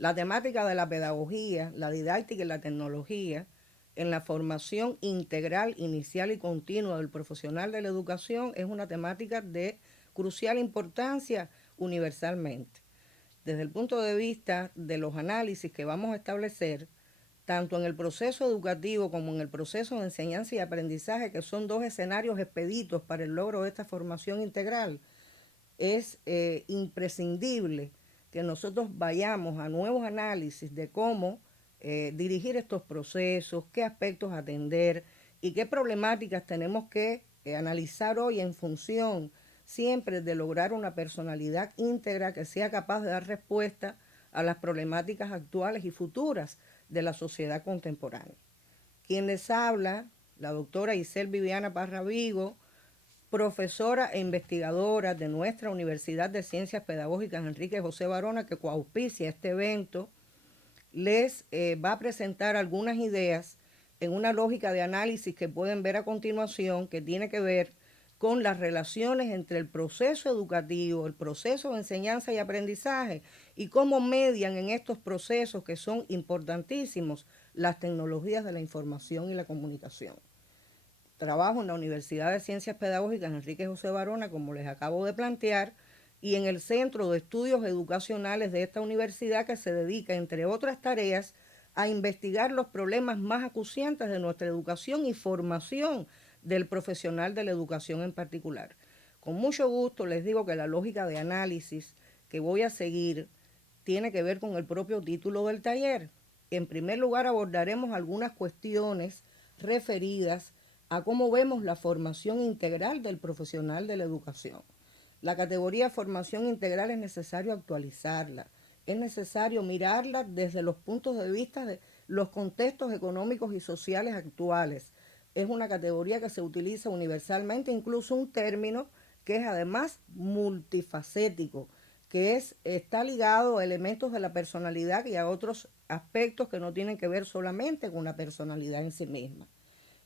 La temática de la pedagogía, la didáctica y la tecnología en la formación integral, inicial y continua del profesional de la educación es una temática de crucial importancia universalmente. Desde el punto de vista de los análisis que vamos a establecer, tanto en el proceso educativo como en el proceso de enseñanza y aprendizaje, que son dos escenarios expeditos para el logro de esta formación integral, es imprescindible que nosotros vayamos a nuevos análisis de cómo dirigir estos procesos, qué aspectos atender y qué problemáticas tenemos que analizar hoy en función siempre de lograr una personalidad íntegra que sea capaz de dar respuesta a las problemáticas actuales y futuras de la sociedad contemporánea. Quien les habla, la doctora Isel Viviana Parra Vigo, profesora e investigadora de nuestra Universidad de Ciencias Pedagógicas Enrique José Barona, que coauspicia este evento, les va a presentar algunas ideas en una lógica de análisis que pueden ver a continuación, que tiene que ver con las relaciones entre el proceso educativo, el proceso de enseñanza y aprendizaje, y cómo median en estos procesos que son importantísimos las tecnologías de la información y la comunicación. Trabajo en la Universidad de Ciencias Pedagógicas Enrique José Barona, como les acabo de plantear, y en el Centro de Estudios Educacionales de esta universidad, que se dedica, entre otras tareas, a investigar los problemas más acuciantes de nuestra educación y formación del profesional de la educación en particular. Con mucho gusto les digo que la lógica de análisis que voy a seguir tiene que ver con el propio título del taller. En primer lugar, abordaremos algunas cuestiones referidas a cómo vemos la formación integral del profesional de la educación. La categoría formación integral es necesario actualizarla, es necesario mirarla desde los puntos de vista de los contextos económicos y sociales actuales. Es una categoría que se utiliza universalmente, incluso un término que es además multifacético, que está ligado a elementos de la personalidad y a otros aspectos que no tienen que ver solamente con la personalidad en sí misma.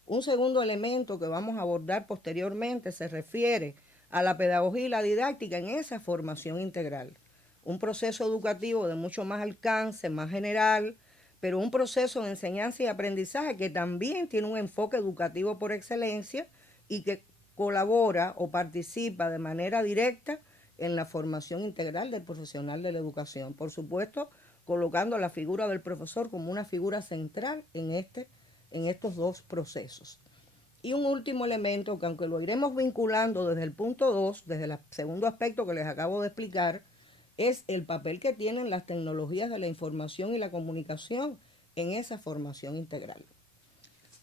Un segundo elemento que vamos a abordar posteriormente se refiere a la pedagogía y la didáctica en esa formación integral. Un proceso educativo de mucho más alcance, más general, pero un proceso de enseñanza y aprendizaje que también tiene un enfoque educativo por excelencia y que colabora o participa de manera directa en la formación integral del profesional de la educación. Por supuesto, colocando la figura del profesor como una figura central en estos dos procesos. Y un último elemento que, aunque lo iremos vinculando desde el punto 2, desde el segundo aspecto que les acabo de explicar, es el papel que tienen las tecnologías de la información y la comunicación en esa formación integral.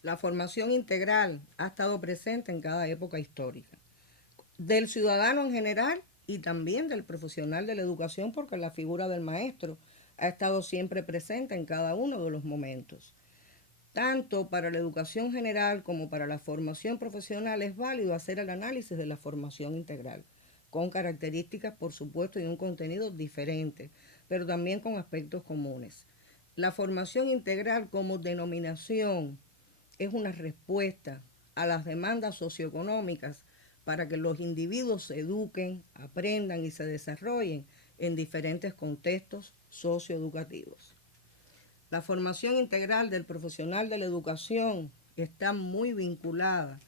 La formación integral ha estado presente en cada época histórica, del ciudadano en general y también del profesional de la educación, porque la figura del maestro ha estado siempre presente en cada uno de los momentos. Tanto para la educación general como para la formación profesional es válido hacer el análisis de la formación integral, con características, por supuesto, y un contenido diferente, pero también con aspectos comunes. La formación integral como denominación es una respuesta a las demandas socioeconómicas para que los individuos se eduquen, aprendan y se desarrollen en diferentes contextos socioeducativos. La formación integral del profesional de la educación está muy vinculada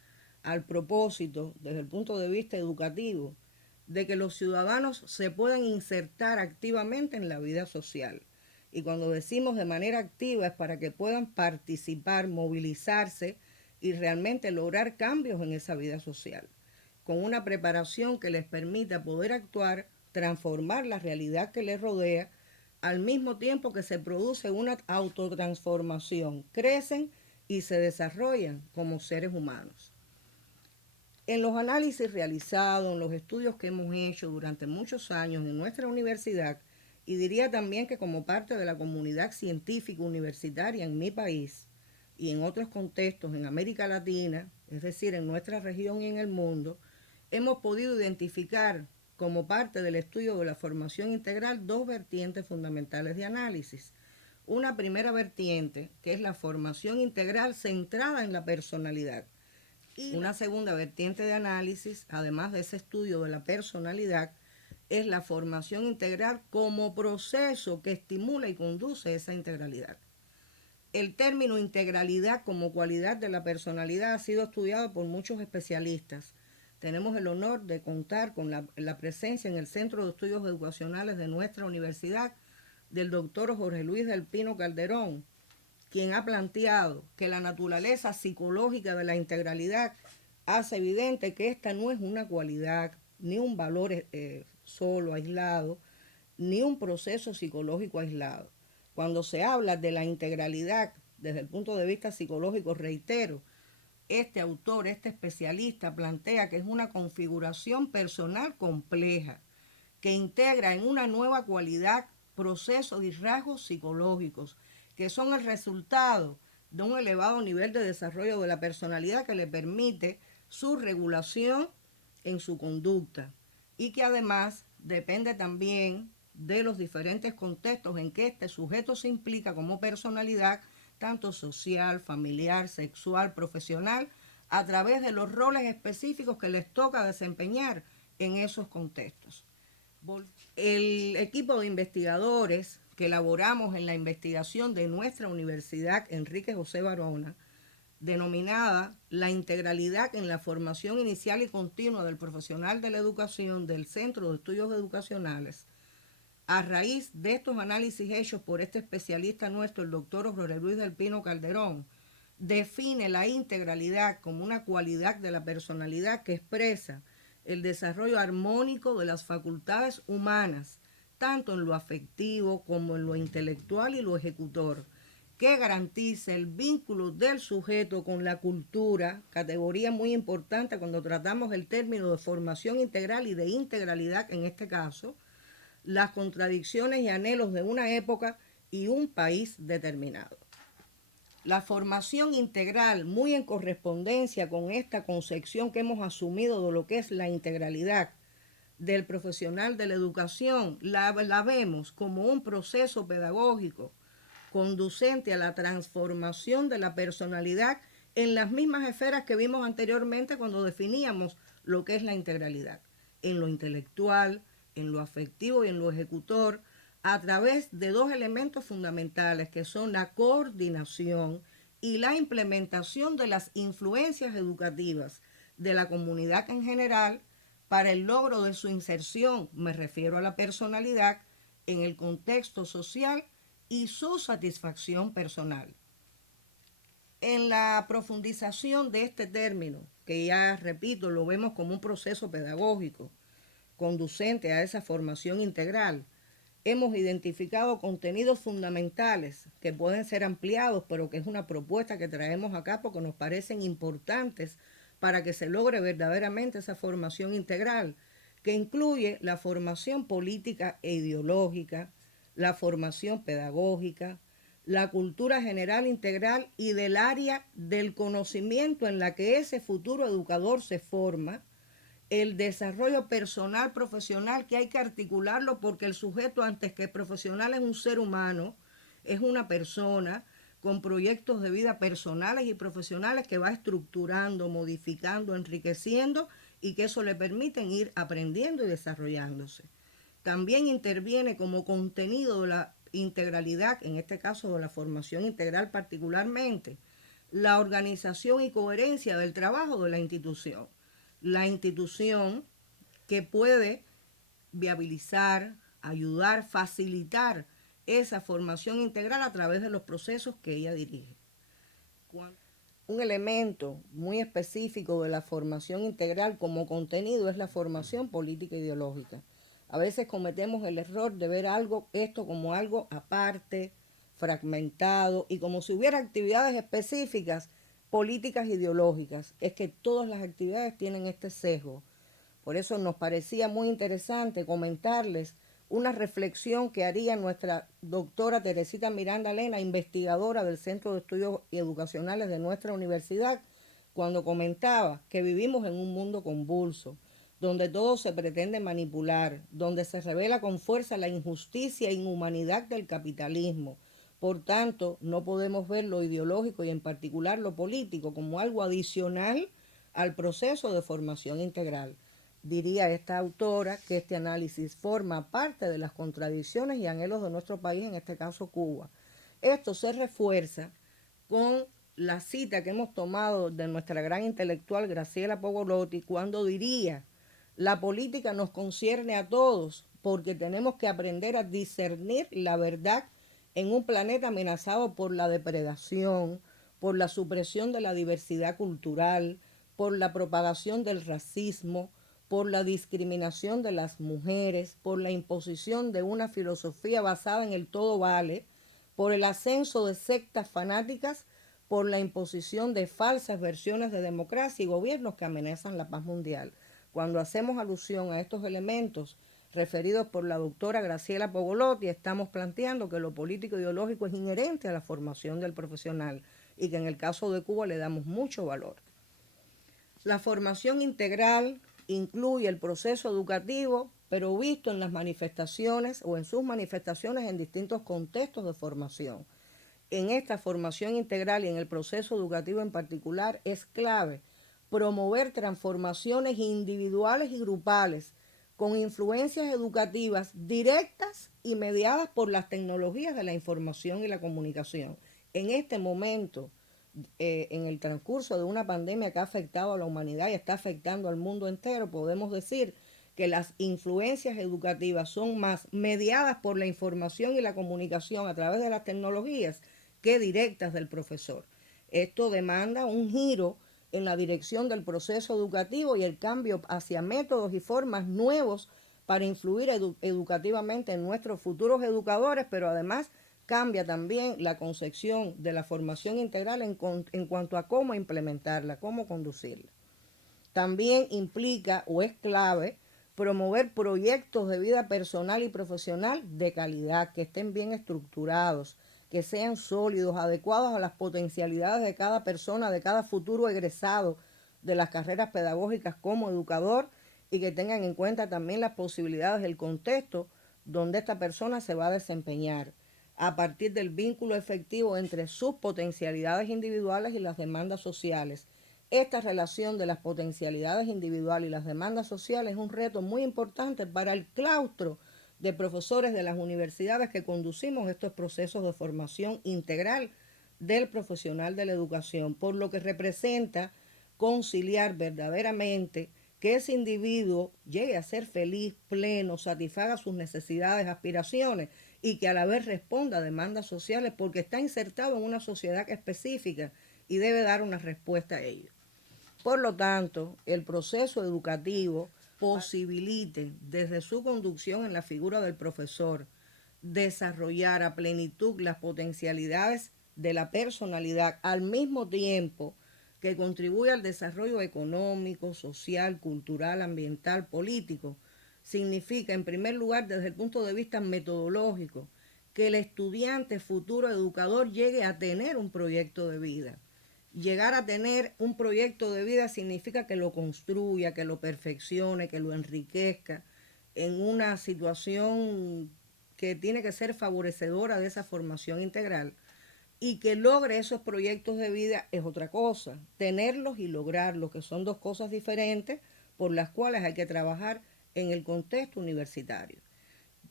al propósito, desde el punto de vista educativo, de que los ciudadanos se puedan insertar activamente en la vida social. Y cuando decimos de manera activa es para que puedan participar, movilizarse y realmente lograr cambios en esa vida social, con una preparación que les permita poder actuar, transformar la realidad que les rodea, al mismo tiempo que se produce una autotransformación, crecen y se desarrollan como seres humanos. En los análisis realizados, en los estudios que hemos hecho durante muchos años en nuestra universidad, y diría también que como parte de la comunidad científica universitaria en mi país y en otros contextos en América Latina, es decir, en nuestra región y en el mundo, hemos podido identificar como parte del estudio de la formación integral dos vertientes fundamentales de análisis. Una primera vertiente, que es la formación integral centrada en la personalidad. Y una segunda vertiente de análisis, además de ese estudio de la personalidad, es la formación integral como proceso que estimula y conduce esa integralidad. El término integralidad como cualidad de la personalidad ha sido estudiado por muchos especialistas. Tenemos el honor de contar con la presencia en el Centro de Estudios Educacionales de nuestra universidad del doctor Jorge Luis del Pino Calderón, quien ha planteado que la naturaleza psicológica de la integralidad hace evidente que esta no es una cualidad ni un valor solo, aislado, ni un proceso psicológico aislado. Cuando se habla de la integralidad desde el punto de vista psicológico, reitero, este autor, este especialista, plantea que es una configuración personal compleja que integra en una nueva cualidad procesos y rasgos psicológicos que son el resultado de un elevado nivel de desarrollo de la personalidad que le permite su regulación en su conducta y que además depende también de los diferentes contextos en que este sujeto se implica como personalidad, tanto social, familiar, sexual, profesional, a través de los roles específicos que les toca desempeñar en esos contextos. El equipo de investigadores que elaboramos en la investigación de nuestra universidad, Enrique José Barona, denominada La integralidad en la formación inicial y continua del profesional de la educación del Centro de Estudios Educacionales, a raíz de estos análisis hechos por este especialista nuestro, el doctor Jorge Luis del Pino Calderón, define la integralidad como una cualidad de la personalidad que expresa el desarrollo armónico de las facultades humanas, tanto en lo afectivo como en lo intelectual y lo ejecutor, que garantiza el vínculo del sujeto con la cultura, categoría muy importante cuando tratamos el término de formación integral y de integralidad en este caso, las contradicciones y anhelos de una época y un país determinado. La formación integral, muy en correspondencia con esta concepción que hemos asumido de lo que es la integralidad del profesional de la educación, la vemos como un proceso pedagógico conducente a la transformación de la personalidad en las mismas esferas que vimos anteriormente cuando definíamos lo que es la integralidad, en lo intelectual, en lo afectivo y en lo ejecutor, a través de dos elementos fundamentales que son la coordinación y la implementación de las influencias educativas de la comunidad en general para el logro de su inserción, me refiero a la personalidad, en el contexto social y su satisfacción personal. En la profundización de este término, que ya repito, lo vemos como un proceso pedagógico conducente a esa formación integral, hemos identificado contenidos fundamentales que pueden ser ampliados, pero que es una propuesta que traemos acá porque nos parecen importantes para que se logre verdaderamente esa formación integral, que incluye la formación política e ideológica, la formación pedagógica, la cultura general integral y del área del conocimiento en la que ese futuro educador se forma, el desarrollo personal, profesional, que hay que articularlo porque el sujeto antes que profesional es un ser humano, es una persona con proyectos de vida personales y profesionales que va estructurando, modificando, enriqueciendo y que eso le permite ir aprendiendo y desarrollándose. También interviene como contenido de la integralidad, en este caso de la formación integral particularmente, la organización y coherencia del trabajo de la institución. La institución que puede viabilizar, ayudar, facilitar esa formación integral a través de los procesos que ella dirige. Un elemento muy específico de la formación integral como contenido es la formación política e ideológica. A veces cometemos el error de ver esto como algo aparte, fragmentado y como si hubiera actividades específicas políticas ideológicas. Es que todas las actividades tienen este sesgo. Por eso nos parecía muy interesante comentarles una reflexión que haría nuestra doctora Teresita Miranda Lena, investigadora del Centro de Estudios Educacionales de nuestra universidad, cuando comentaba que vivimos en un mundo convulso, donde todo se pretende manipular, donde se revela con fuerza la injusticia e inhumanidad del capitalismo. Por tanto, no podemos ver lo ideológico y en particular lo político como algo adicional al proceso de formación integral. diría esta autora que este análisis forma parte de las contradicciones y anhelos de nuestro país, en este caso Cuba. Esto se refuerza con la cita que hemos tomado de nuestra gran intelectual Graciela Pogolotti, cuando diría: la política nos concierne a todos porque tenemos que aprender a discernir la verdad en un planeta amenazado por la depredación, por la supresión de la diversidad cultural, por la propagación del racismo, por la discriminación de las mujeres, por la imposición de una filosofía basada en el todo vale, por el ascenso de sectas fanáticas, por la imposición de falsas versiones de democracia y gobiernos que amenazan la paz mundial. Cuando hacemos alusión a estos elementos referidos por la doctora Graciela Pogolotti, estamos planteando que lo político ideológico es inherente a la formación del profesional y que en el caso de Cuba le damos mucho valor. La formación integral incluye el proceso educativo, pero visto en las manifestaciones o en sus manifestaciones en distintos contextos de formación. En esta formación integral y en el proceso educativo en particular es clave promover transformaciones individuales y grupales con influencias educativas directas y mediadas por las tecnologías de la información y la comunicación. En este momento, en el transcurso de una pandemia que ha afectado a la humanidad y está afectando al mundo entero, podemos decir que las influencias educativas son más mediadas por la información y la comunicación a través de las tecnologías que directas del profesor. Esto demanda un giro en la dirección del proceso educativo y el cambio hacia métodos y formas nuevos para influir educativamente en nuestros futuros educadores, pero además cambia también la concepción de la formación integral en cuanto a cómo implementarla, cómo conducirla. También implica o es clave promover proyectos de vida personal y profesional de calidad, que estén bien estructurados, que sean sólidos, adecuados a las potencialidades de cada persona, de cada futuro egresado de las carreras pedagógicas como educador, y que tengan en cuenta también las posibilidades del contexto donde esta persona se va a desempeñar, a partir del vínculo efectivo entre sus potencialidades individuales y las demandas sociales. Esta relación de las potencialidades individuales y las demandas sociales es un reto muy importante para el claustro de profesores de las universidades que conducimos estos procesos de formación integral del profesional de la educación, por lo que representa conciliar verdaderamente que ese individuo llegue a ser feliz, pleno, satisfaga sus necesidades, aspiraciones y que a la vez responda a demandas sociales porque está insertado en una sociedad específica y debe dar una respuesta a ello. Por lo tanto, el proceso educativo posibilite desde su conducción en la figura del profesor desarrollar a plenitud las potencialidades de la personalidad al mismo tiempo que contribuye al desarrollo económico, social, cultural, ambiental, político, significa, en primer lugar, desde el punto de vista metodológico, que el estudiante futuro educador llegue a tener un proyecto de vida. Llegar a tener un proyecto de vida significa que lo construya, que lo perfeccione, que lo enriquezca en una situación que tiene que ser favorecedora de esa formación integral, y que logre esos proyectos de vida es otra cosa. Tenerlos y lograrlos, que son dos cosas diferentes por las cuales hay que trabajar en el contexto universitario.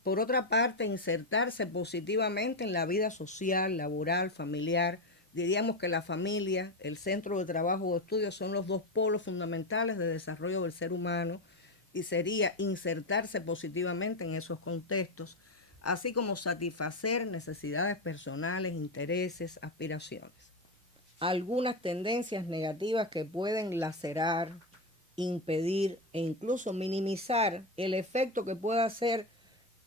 Por otra parte, insertarse positivamente en la vida social, laboral, familiar. Diríamos que la familia, el centro de trabajo o estudio son los dos polos fundamentales de desarrollo del ser humano, y sería insertarse positivamente en esos contextos, así como satisfacer necesidades personales, intereses, aspiraciones. Algunas tendencias negativas que pueden lacerar, impedir e incluso minimizar el efecto que pueda hacer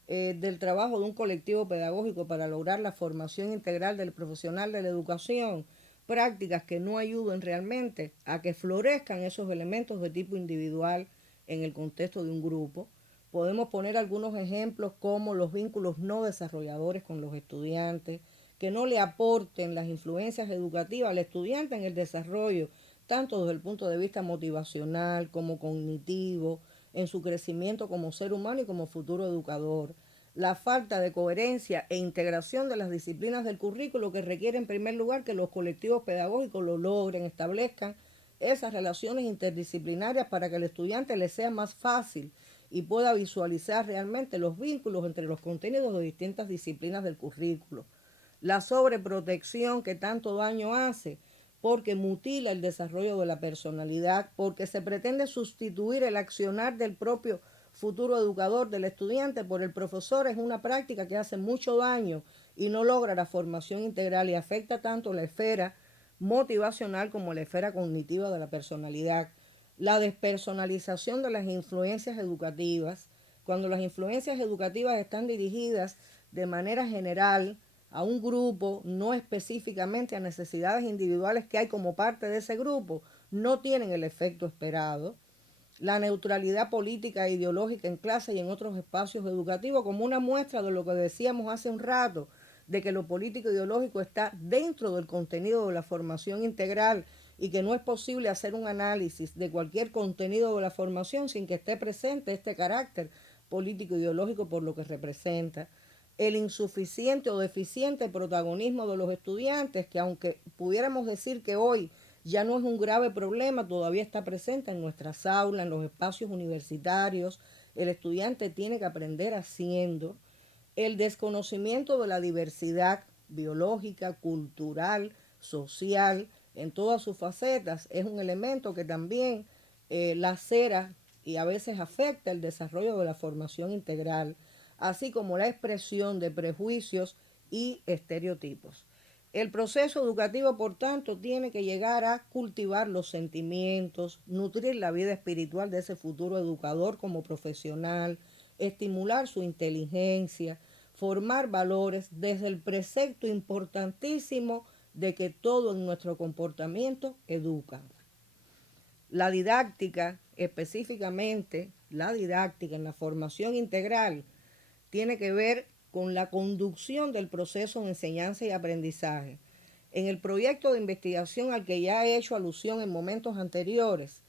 del trabajo de un colectivo pedagógico para lograr la formación integral del profesional de la educación, prácticas que no ayuden realmente a que florezcan esos elementos de tipo individual en el contexto de un grupo. Podemos poner algunos ejemplos como los vínculos no desarrolladores con los estudiantes, que no le aporten las influencias educativas al estudiante en el desarrollo, tanto desde el punto de vista motivacional como cognitivo, en su crecimiento como ser humano y como futuro educador. La falta de coherencia e integración de las disciplinas del currículo, que requiere en primer lugar que los colectivos pedagógicos lo logren, establezcan esas relaciones interdisciplinarias para que al estudiante le sea más fácil y pueda visualizar realmente los vínculos entre los contenidos de distintas disciplinas del currículo. La sobreprotección que tanto daño hace porque mutila el desarrollo de la personalidad, porque se pretende sustituir el accionar del propio futuro educador del estudiante por el profesor, es una práctica que hace mucho daño y no logra la formación integral y afecta tanto la esfera motivacional como la esfera cognitiva de la personalidad. La despersonalización de las influencias educativas, cuando las influencias educativas están dirigidas de manera general a un grupo, no específicamente a necesidades individuales que hay como parte de ese grupo, no tienen el efecto esperado. La neutralidad política e ideológica en clase y en otros espacios educativos como una muestra de lo que decíamos hace un rato, de que lo político ideológico está dentro del contenido de la formación integral y que no es posible hacer un análisis de cualquier contenido de la formación sin que esté presente este carácter político ideológico por lo que representa. El insuficiente o deficiente protagonismo de los estudiantes, que aunque pudiéramos decir que hoy ya no es un grave problema, todavía está presente en nuestras aulas, en los espacios universitarios. El estudiante tiene que aprender haciendo. El desconocimiento de la diversidad biológica, cultural, social, en todas sus facetas, es un elemento que también lacera y a veces afecta el desarrollo de la formación integral, así como la expresión de prejuicios y estereotipos. El proceso educativo, por tanto, tiene que llegar a cultivar los sentimientos, nutrir la vida espiritual de ese futuro educador como profesional, estimular su inteligencia, formar valores desde el precepto importantísimo de que todo en nuestro comportamiento educa. La didáctica, específicamente la didáctica en la formación integral, tiene que ver con la conducción del proceso de enseñanza y aprendizaje. En el proyecto de investigación al que ya he hecho alusión en momentos anteriores,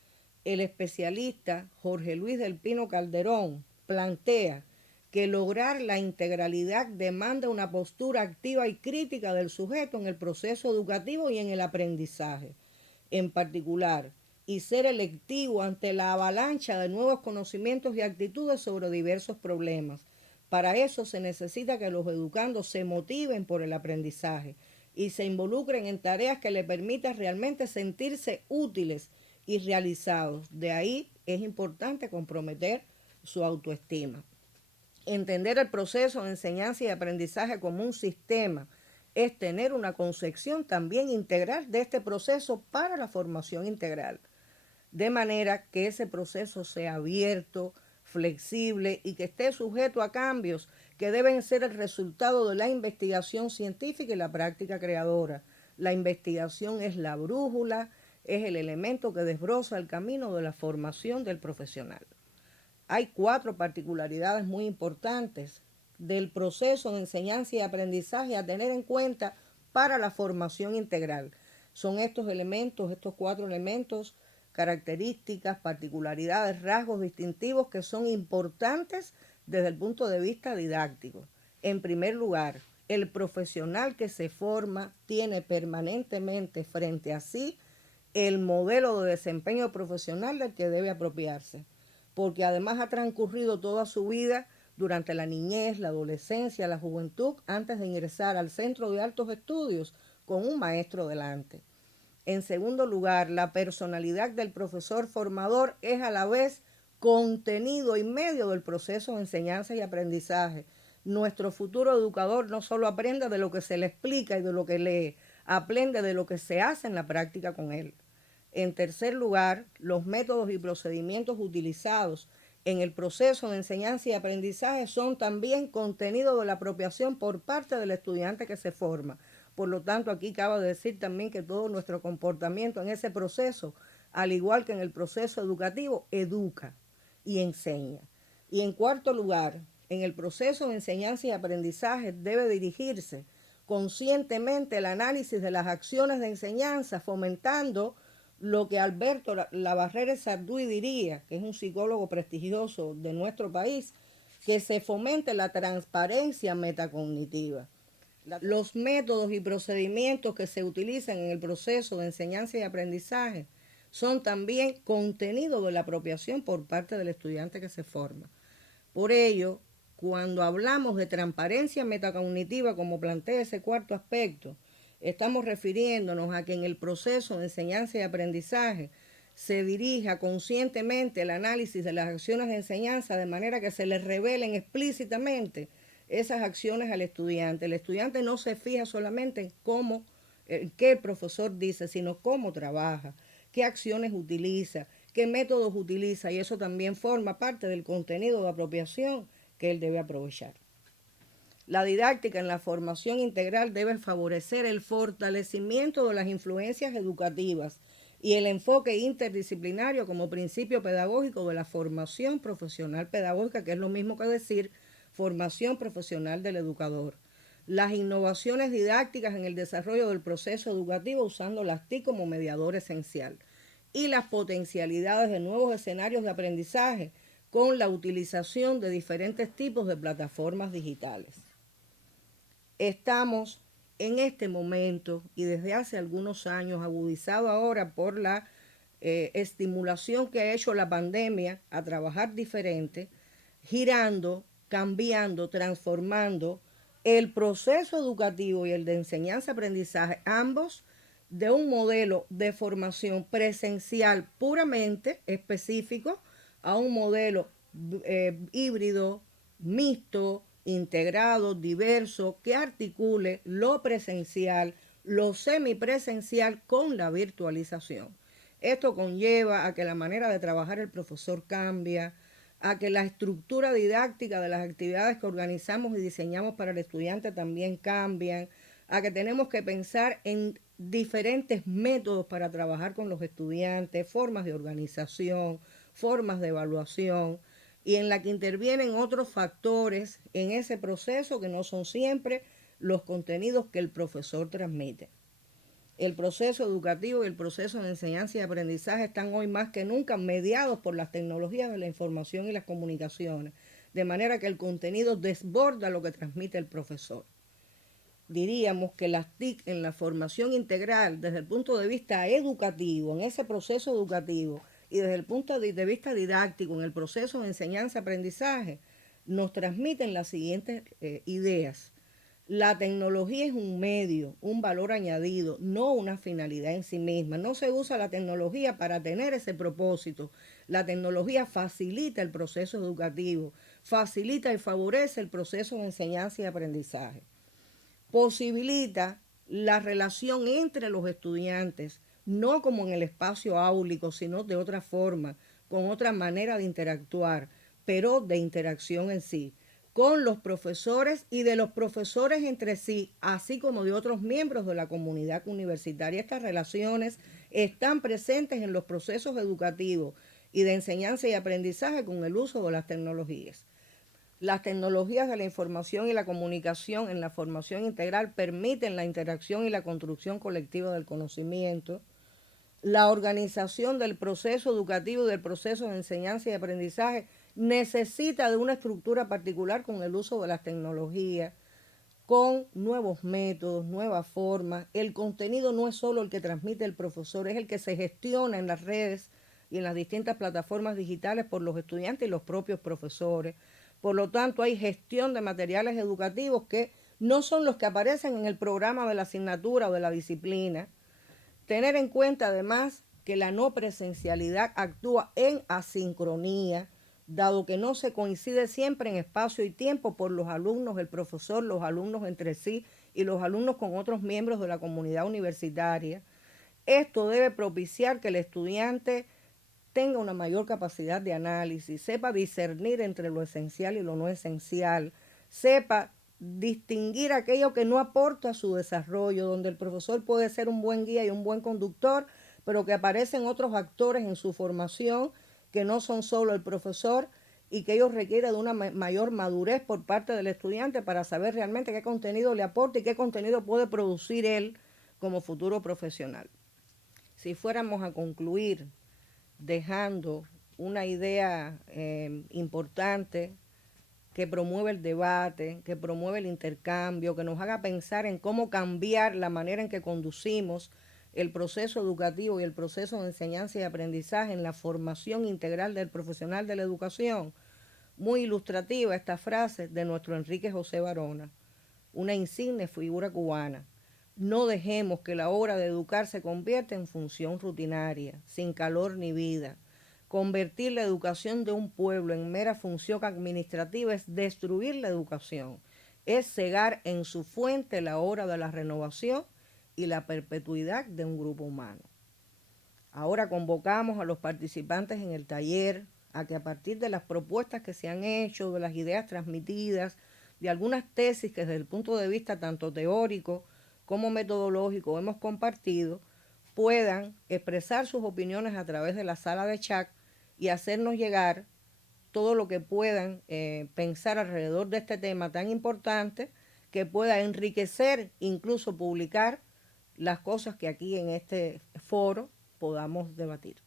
el especialista Jorge Luis del Pino Calderón plantea que lograr la integralidad demanda una postura activa y crítica del sujeto en el proceso educativo y en el aprendizaje. En particular, y ser electivo ante la avalancha de nuevos conocimientos y actitudes sobre diversos problemas. Para eso se necesita que los educandos se motiven por el aprendizaje y se involucren en tareas que les permitan realmente sentirse útiles y realizados. De ahí es importante comprometer su autoestima. Entender el proceso de enseñanza y aprendizaje como un sistema es tener una concepción también integral de este proceso para la formación integral, de manera que ese proceso sea abierto, flexible y que esté sujeto a cambios que deben ser el resultado de la investigación científica y la práctica creadora. La investigación es la brújula, es el elemento que desbroza el camino de la formación del profesional. Hay 4 particularidades muy importantes del proceso de enseñanza y aprendizaje a tener en cuenta para la formación integral. Son estos elementos, estos 4 elementos, características, particularidades, rasgos distintivos que son importantes desde el punto de vista didáctico. En primer lugar, el profesional que se forma tiene permanentemente frente a sí el modelo de desempeño profesional del que debe apropiarse, porque además ha transcurrido toda su vida durante la niñez, la adolescencia, la juventud, antes de ingresar al centro de altos estudios con un maestro delante. En segundo lugar, la personalidad del profesor formador es a la vez contenido y medio del proceso de enseñanza y aprendizaje. Nuestro futuro educador no solo aprende de lo que se le explica y de lo que lee, aprende de lo que se hace en la práctica con él. En tercer lugar, los métodos y procedimientos utilizados en el proceso de enseñanza y aprendizaje son también contenido de la apropiación por parte del estudiante que se forma. Por lo tanto, aquí cabe decir también que todo nuestro comportamiento en ese proceso, al igual que en el proceso educativo, educa y enseña. Y en cuarto lugar, en el proceso de enseñanza y aprendizaje debe dirigirse conscientemente el análisis de las acciones de enseñanza, fomentando lo que Alberto Labarrere Sarduy diría, que es un psicólogo prestigioso de nuestro país, que se fomente la transparencia metacognitiva. Los métodos y procedimientos que se utilizan en el proceso de enseñanza y aprendizaje son también contenido de la apropiación por parte del estudiante que se forma. Por ello, cuando hablamos de transparencia metacognitiva, como plantea ese cuarto aspecto, estamos refiriéndonos a que en el proceso de enseñanza y aprendizaje se dirija conscientemente el análisis de las acciones de enseñanza de manera que se les revelen explícitamente esas acciones al estudiante. El estudiante no se fija solamente en cómo, qué el profesor dice, sino cómo trabaja, qué acciones utiliza, qué métodos utiliza, y eso también forma parte del contenido de apropiación que él debe aprovechar. La didáctica en la formación integral debe favorecer el fortalecimiento de las influencias educativas y el enfoque interdisciplinario como principio pedagógico de la formación profesional pedagógica, que es lo mismo que decir formación profesional del educador. Las innovaciones didácticas en el desarrollo del proceso educativo usando las TIC como mediador esencial y las potencialidades de nuevos escenarios de aprendizaje con la utilización de diferentes tipos de plataformas digitales. Estamos en este momento y desde hace algunos años, agudizado ahora por la estimulación que ha hecho la pandemia a trabajar diferente, girando, cambiando, transformando el proceso educativo y el de enseñanza-aprendizaje, ambos de un modelo de formación presencial puramente específico a un modelo híbrido, mixto, integrado, diverso, que articule lo presencial, lo semipresencial con la virtualización. Esto conlleva a que la manera de trabajar el profesor cambia, a que la estructura didáctica de las actividades que organizamos y diseñamos para el estudiante también cambian, a que tenemos que pensar en diferentes métodos para trabajar con los estudiantes, formas de organización, formas de evaluación, y en la que intervienen otros factores en ese proceso que no son siempre los contenidos que el profesor transmite. El proceso educativo y el proceso de enseñanza y aprendizaje están hoy más que nunca mediados por las tecnologías de la información y las comunicaciones, de manera que el contenido desborda lo que transmite el profesor. Diríamos que las TIC en la formación integral, desde el punto de vista educativo, en ese proceso educativo, y desde el punto de vista didáctico, en el proceso de enseñanza-aprendizaje, nos transmiten las siguientes ideas. La tecnología es un medio, un valor añadido, no una finalidad en sí misma. No se usa la tecnología para tener ese propósito. La tecnología facilita el proceso educativo, facilita y favorece el proceso de enseñanza y aprendizaje. Posibilita la relación entre los estudiantes, no como en el espacio áulico, sino de otra forma, con otra manera de interactuar, pero de interacción en sí, con los profesores y de los profesores entre sí, así como de otros miembros de la comunidad universitaria. Estas relaciones están presentes en los procesos educativos y de enseñanza y aprendizaje con el uso de las tecnologías. Las tecnologías de la información y la comunicación en la formación integral permiten la interacción y la construcción colectiva del conocimiento. La organización del proceso educativo y del proceso de enseñanza y aprendizaje necesita de una estructura particular con el uso de las tecnologías, con nuevos métodos, nuevas formas. El contenido no es solo el que transmite el profesor, es el que se gestiona en las redes y en las distintas plataformas digitales por los estudiantes y los propios profesores. Por lo tanto, hay gestión de materiales educativos que no son los que aparecen en el programa de la asignatura o de la disciplina. Tener en cuenta además que la no presencialidad actúa en asincronía, dado que no se coincide siempre en espacio y tiempo por los alumnos, el profesor, los alumnos entre sí y los alumnos con otros miembros de la comunidad universitaria. Esto debe propiciar que el estudiante tenga una mayor capacidad de análisis, sepa discernir entre lo esencial y lo no esencial, sepa distinguir aquello que no aporta a su desarrollo, donde el profesor puede ser un buen guía y un buen conductor, pero que aparecen otros actores en su formación que no son solo el profesor y que ellos requieren de una mayor madurez por parte del estudiante para saber realmente qué contenido le aporta y qué contenido puede producir él como futuro profesional. Si fuéramos a concluir dejando una idea importante que promueve el debate, que promueve el intercambio, que nos haga pensar en cómo cambiar la manera en que conducimos el proceso educativo y el proceso de enseñanza y aprendizaje en la formación integral del profesional de la educación. Muy ilustrativa esta frase de nuestro Enrique José Barona, una insigne figura cubana. No dejemos que la hora de educar se convierta en función rutinaria, sin calor ni vida. Convertir la educación de un pueblo en mera función administrativa es destruir la educación, es cegar en su fuente la hora de la renovación y la perpetuidad de un grupo humano. Ahora convocamos a los participantes en el taller a que a partir de las propuestas que se han hecho, de las ideas transmitidas, de algunas tesis que desde el punto de vista tanto teórico como metodológico hemos compartido, puedan expresar sus opiniones a través de la sala de chat y hacernos llegar todo lo que puedan pensar alrededor de este tema tan importante que pueda enriquecer, incluso publicar las cosas que aquí en este foro podamos debatir.